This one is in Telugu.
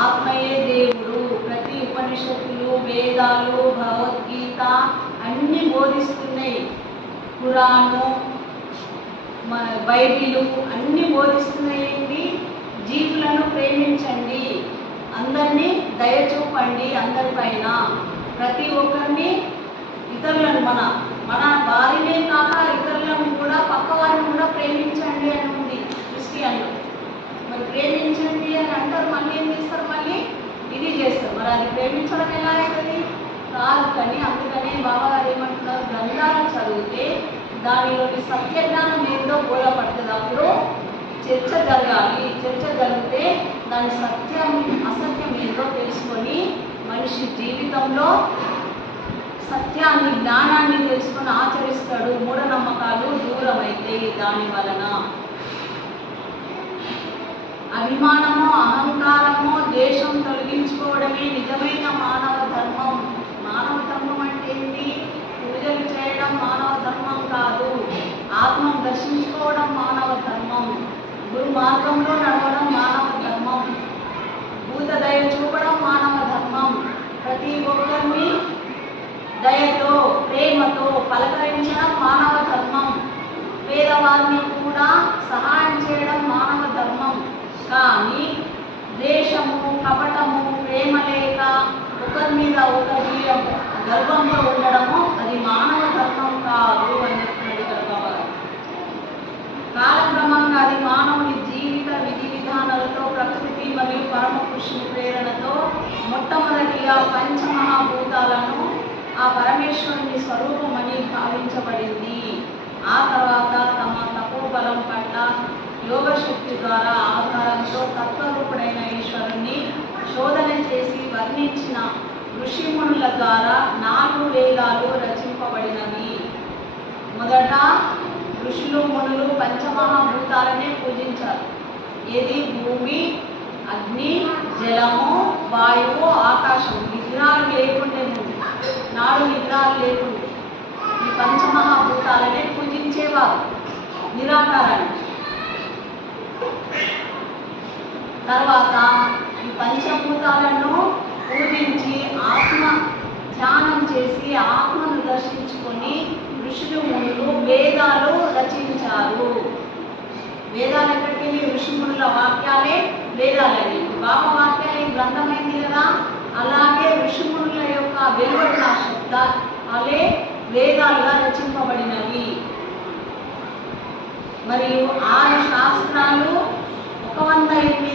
ఆత్మయే దేవుడు. ప్రతి ఉపనిషత్తులు, వేదాలు, భగవద్గీత అన్నీ బోధిస్తున్నాయి. ఖురాను, మన బైబిలు అన్నీ బోధిస్తున్నాయి. జీవులను ప్రేమించండి, అందరినీ దయ చూపండి, అందరిపైన ప్రతి ఒక్కరిని, ఇతరులను మన వారినే కాక ఇతరులను కూడా, పక్క వారిని కూడా ప్రేమించండి అని ఉంది క్రిస్టియన్లు. మరి ప్రేమించండి అని అంటారు, మళ్ళీ ఏం చేస్తారు, మళ్ళీ ఇది చేస్తారు. మరి అది ప్రేమించడం ఎలా అవుతుంది? కాదు. కానీ అందుకనే బాబాగారు ఏమంటున్నారు, గ్రంథాలను చదివితే దానిలోని సత్యజ్ఞానం ఏందో బోధపడుతుంది. అప్పుడు చర్చ జరగాలి. చర్చ జరిగితే దాని సత్యం అసత్యం ఏందో తెలుసుకొని మనిషి జీవితంలో సత్యాన్ని, జ్ఞానాన్ని తెలుసుకొని ఆచరిస్తాడు. మూఢనమ్మకాలు దూరం అవుతాయి. దాని వలన అభిమానము, అహంకారము, దేశం తొలగించుకోవడమే నిజమైన మానవ ధర్మం. మానవ ధర్మం అంటే ఏంటి? పూజలు చేయడం మానవ ధర్మం కాదు. ఆత్మను దర్శించుకోవడం మానవ ధర్మం. గురు మార్గంలో నడవడం మానవ ధర్మం. భూత దయ చూపడం మానవ ధర్మం. ప్రతి ఒక్కరిని దయతో, ప్రేమతో పలకరించడం మానవ ధర్మం. పేదవారిని కూడా సహాయం చేయడం మానవ ధర్మం. కానీ ద్వేషము, కపటము, ప్రేమ లేక ఒకరి మీద ఒకరి గర్వంలో ఉండడము అది మానవ ధర్మం కాదు అని చెప్తున్నాడు ఇక్కడ బాబాగారు. కాలక్రమంగా అది మానవుని జీవిత విధి విధానాలతో, ప్రకృతి మరియు పరమ పురుషుని ప్రేరణతో మొట్టమొదటిగా పంచమహాభూతాలను ఆ పరమేశ్వరుని స్వరూపమని భావించబడింది. ఆ తర్వాత తమ తపోబలం పట్ల యోగశక్తి ద్వారా ఆధారంతో తత్వరూపుడైన ఈశ్వరుణ్ణి శోధన చేసి వర్ణించిన ఋషిమునుల ద్వారా 4 వేదాలు రచింపబడినవి. మొదట ఋషులు, మునులు పంచమహాభూతాలనే పూజించారు. ఏది? భూమి, అగ్ని, జలము, వాయువు, ఆకాశం. విగ్రహాలు లేకుండే ముందు, 4 విగ్రహాలు లేకుండే ఈ పంచమహాభూతాలనే పూజించేవారు, నిరాకారాన్ని. తర్వాత ఈ పంచభూతాలను పూజించి ఆత్మ ధ్యానం చేసి ఆత్మను దర్శించుకొని ఋషులు, మునులు వేదాలు రచించారు. వేదాలు ఎక్కడికి? ఋషిమునుల వాక్యాలే వేదాలని. బాబా వాక్యాలే గ్రంథమైంది కదా. అలాగే ఋషిమునుల యొక్క వెలువడిన శబ్దాలే వేదాలుగా రచింపబడినవి. మరియు 6 శాస్త్రాలు, 108